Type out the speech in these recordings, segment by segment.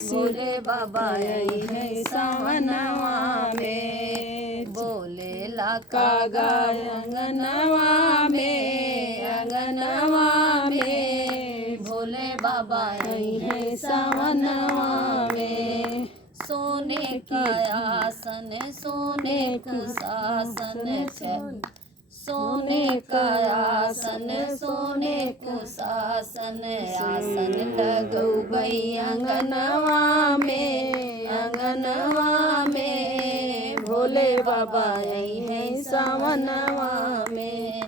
भोले बाबा आई है सावनवा में, बोले लाका गाय अंगनवा में, अंगनवा में भोले बाबा आई है सावनवा में। सोने का आसन सोने का शासन, सोने का आसन सोने को शासन, आसन लगौ गई अंगनवा में, अंगनवा में भोले बाबा आई है सावनवा में,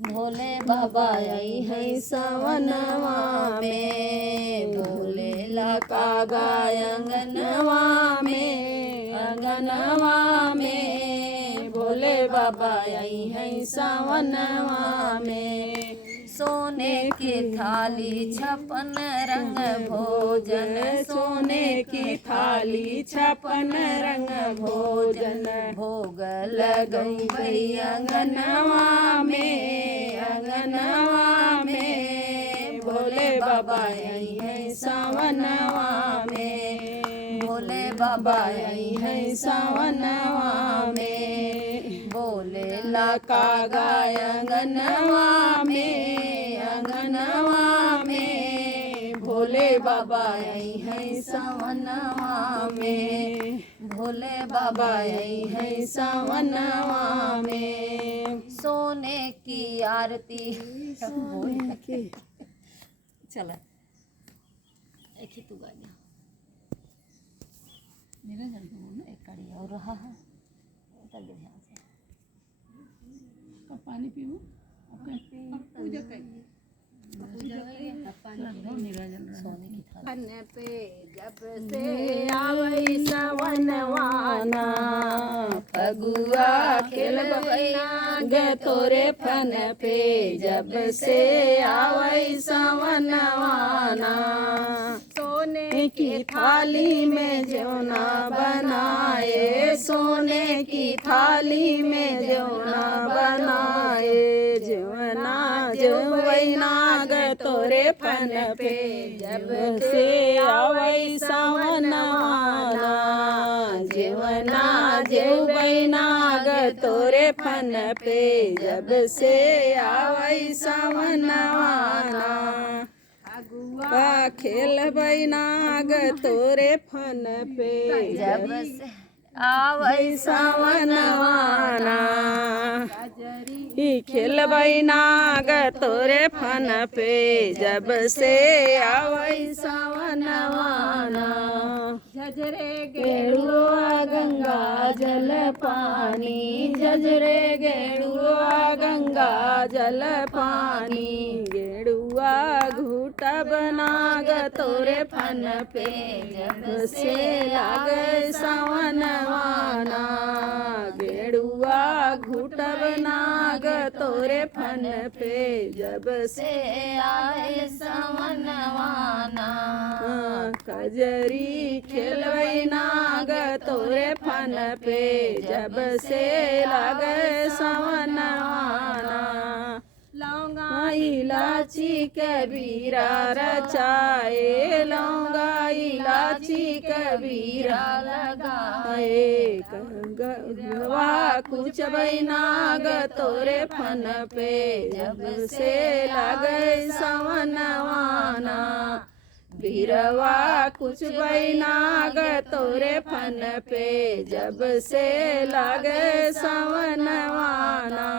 भोले बाबा आई है सावनवा में। भोले लाका गाय अंगनवा में, अंगनवा में भोले बाबा आई है सावनवा में। सोने की थाली 56 रंग भोजन, सोने की थाली 56 रंग भोजन, भोग लगौ गई अंगनवा में, अंगनवा में भोले बाबा आई है सावनवा में, भोले बाबा आई है सावनवा में। बोले लाका गाय अंगनवा में, अंगनवा में भोले बाबा आई है सावनवा में, भोले बाबा आई है सावनवा में। सोने की आरती चला एक ही तू गाना निरंजन एक कड़ी और रहा है ध्यान से। पानी पीऊँ पूजा करिए फन पे जब से आवई सवनवाना, फगुआ खेलबैया गे तोरे फन पे जब से आवई सवनवाना। सोने की थाली में जौना बनाए, सोने की थाली में जौना बनाए, जौना जौवैना गे तोरे फन पे जब से आवई सावनवाना, जौना जौवैना गे तोरे फन पे जब से आवई सावनवाना। फगुआ खेलबै नाग तोरे फन पे जब से आवै सावनवाना, खेलबै नाग तोरे फन पे जब से आवै सावनवाना। झजरे गेरुआ गंगा जल पानी, झजरे गेरुआ गंगा जल पानी, गेरुआ घूटा बनाग तोरे फन पे जब से लागे सावनवाना, गेरुआ घूटा बनाग तोरे फन पे जब से आए सावनवाना। कजरी खेलबै नाग तोरे फन पे जब से लागे सावनवाना। लौंगा इलाची कबीरा रचाए, लौंगा इलाची कबीरा लगाए, गवा कुछ बैनाग तोरे फन पे जब से लगे सावनवाना। बीरवा कुछ बैनाग तोरे फन पे जब से लगे सावनवाना।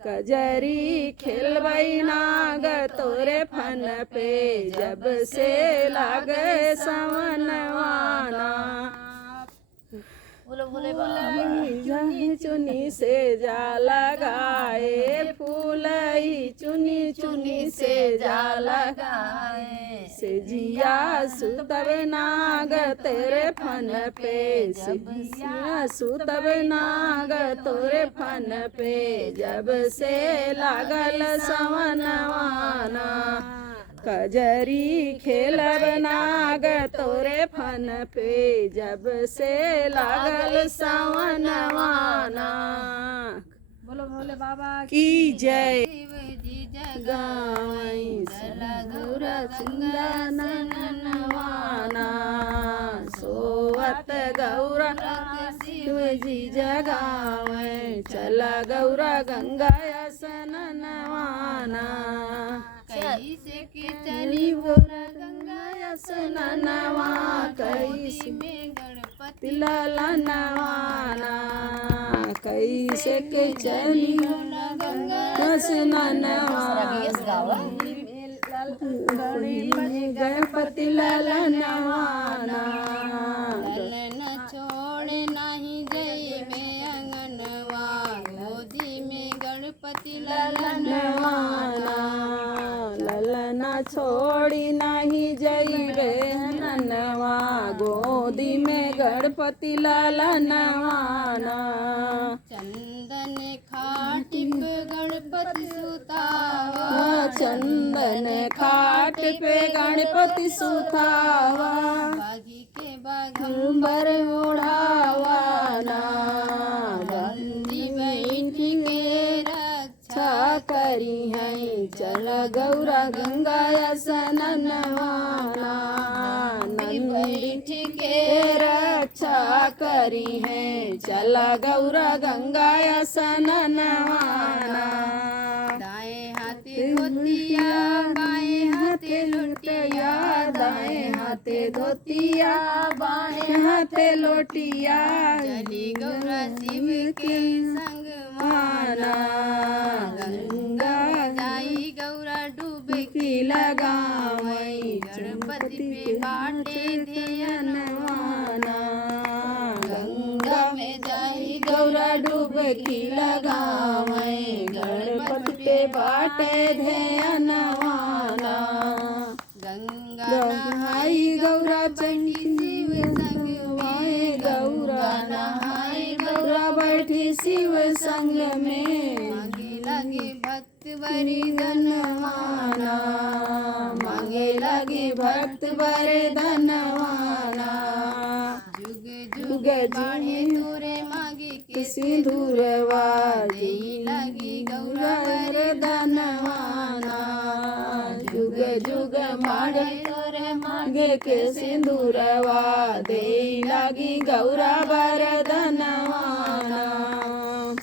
कजरी खेलबै नाग तोरे फन पे जब से लागे सावनवाना। चुनी से जा लगाए, फूलई चुनी चुनी से जा लगाए, से जिया सुतब नाग तेरे फन पे, सिजिया सुतब नाग तोरे फन पे जब से लागल सावनवाना। कजरी खेलब नाग तोरे फन पे जब से लागल सावनवाना। बोलो भोले बाबा की जय। जी जगावई चला गौरा गंगा ननवाना सोवत गौरा शिवजी जगावे चला गौरा गंगा स्नानवाना कैसे के चली गौरा गंगा स्नानवा कैसे में गणपति ललनवाना कैसे के चली गंगा स्नानवा गणपति ललनवाना ललन छोड़ नहीं जइबे अंगनवा गोदी में गणपति ललनवाना ललना छोड़ी नहीं जइबे ननवा गोदी में गणपति ललनवाना चंदन खाटिप गणपति सुतावा चंदन खाट पे गणपति सुतावा बागी के बाघंबर ओढ़ावाना बंदी बैठी के रक्षा करी है चल गौरा गंगा स्नानवाना नंदी के रक्षा करी है चल गौरा गंगा स्नानवाना दाएं हाथे धोतिया बाएं हाथे लुटिया दाएं हाथे धोतिया बाएं हाथे लोटिया चली गौरा शिव के संग माना गंगा जाई गौरा डूबे की लगावई गणपति पे बाटे ध्यानवाना गंगा में जाई गौरा डुबकी लगावई गणपति पे बाटे ध्यानवाना गंगा नहाई गौरा चंडी शिव संग वाए गौरा नहाई गौरा बैठी शिव संग में मांगे लगे भक्त बरी धनवाना मांगे लगे भक्त बरे धनवाना जुग जुग जुग बाढ़े तोरे मांगे के सिंदूरवा देई लगी गौरा बर धनवाना जुग जुग मारे तोरे मांगे के सिंदूरवा दे लगी गौरा बर धनवाना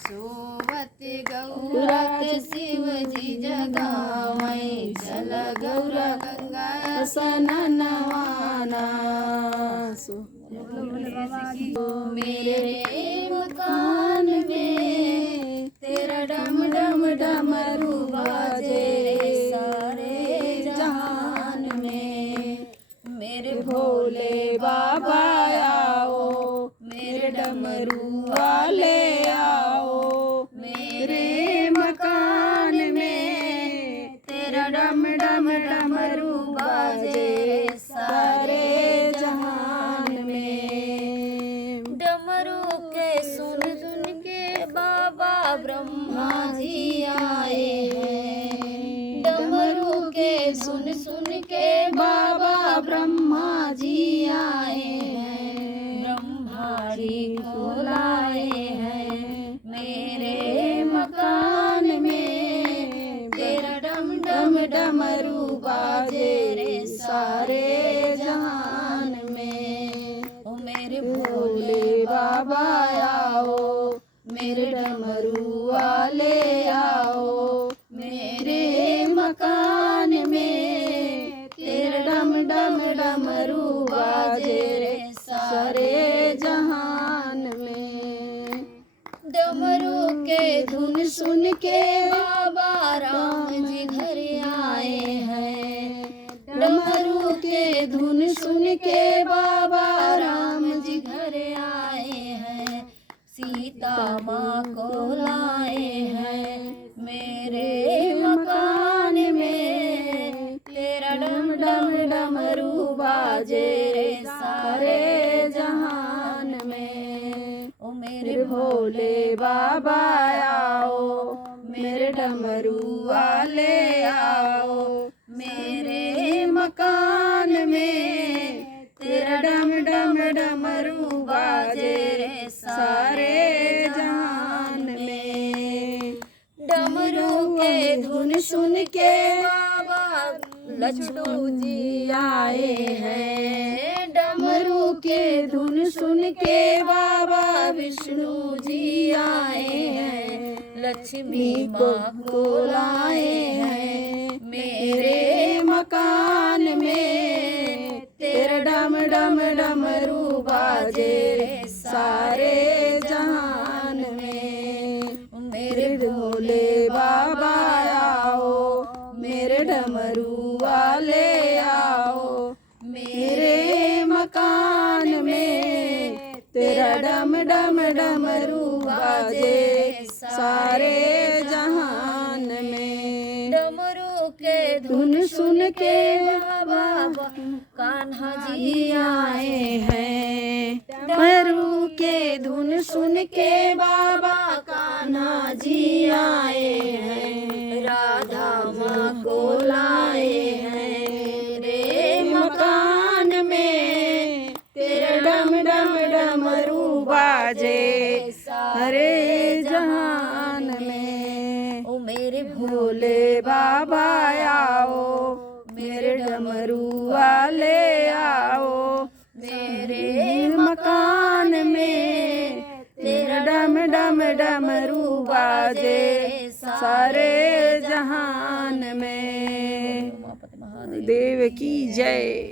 सोवत गौरा शिव जी जगावई चल गौरा गंगा स्नानवाना मेरे मकान में तेरा डम डम डमरू बाजे सारे जहान में मेरे भोले बाबा आओ मेरे डमरू वाले आओ मेरे मकान में तेरा डम डम डमरू बाजे सारे जहान में डमरू के सुन सुन के बाबा ब्रह्मा जी आए हैं डमरू के सुन सुन के बाबा ब्रह्मा जी आए हैं ब्रह्मा जी को लाए हैं मेरे मकान में तेरा डम डम डमरू बाजे रे सारे जहान में ओ मेरे भोले बाबा आओ मेरे डमरू वाले आओ मेरे मकान में तेरे डम डम डमरू बाजे रे सारे जहान में डमरू के धुन सुन के बाबा राम जी घर आए हैं डमरू के धुन सुन के बाबा राम जी घर आए हैं सीता माँ को लाए हैं मेरे मकान में तेरा डम डम डमरू बाजे रे सारे जहान में ओ मेरे मेरे भोले बाबा आओ मेरे डमरू वाले आओ मेरे मकान में तेरा डम डम डमरू बाजे रे सारे जहान में डमरू के धुन सुन के बाबा लड्डू जी आए हैं। डमरू के धुन सुन के बाबा विष्णु जी आए हैं। लक्ष्मी माँ को लाए हैं मेरे मकान में। तेरा डम डम डमरू बाजे सारे जहान में। मेरे भोले बाबा आओ, मेरे डमरू वाले आओ मेरे मकान में। तेरा डम डम डमरू बाजे सारे जहान में। डमरू के धुन सुन के बाबा कान्हा जी आए हैं। डमरू के धुन सुन के बाबा कान्हा जी आए हैं। राधा माँ को लाए हैं रे मकान में। तेरा डम डम डमरू बाजे सारे जहान में। ओ मेरे भोले बाबा आओ, मेरे डमरू वाले आओ मेरे मकान में। तेरा डम डम डमरू बाजे सारे जहान में। देव की जय।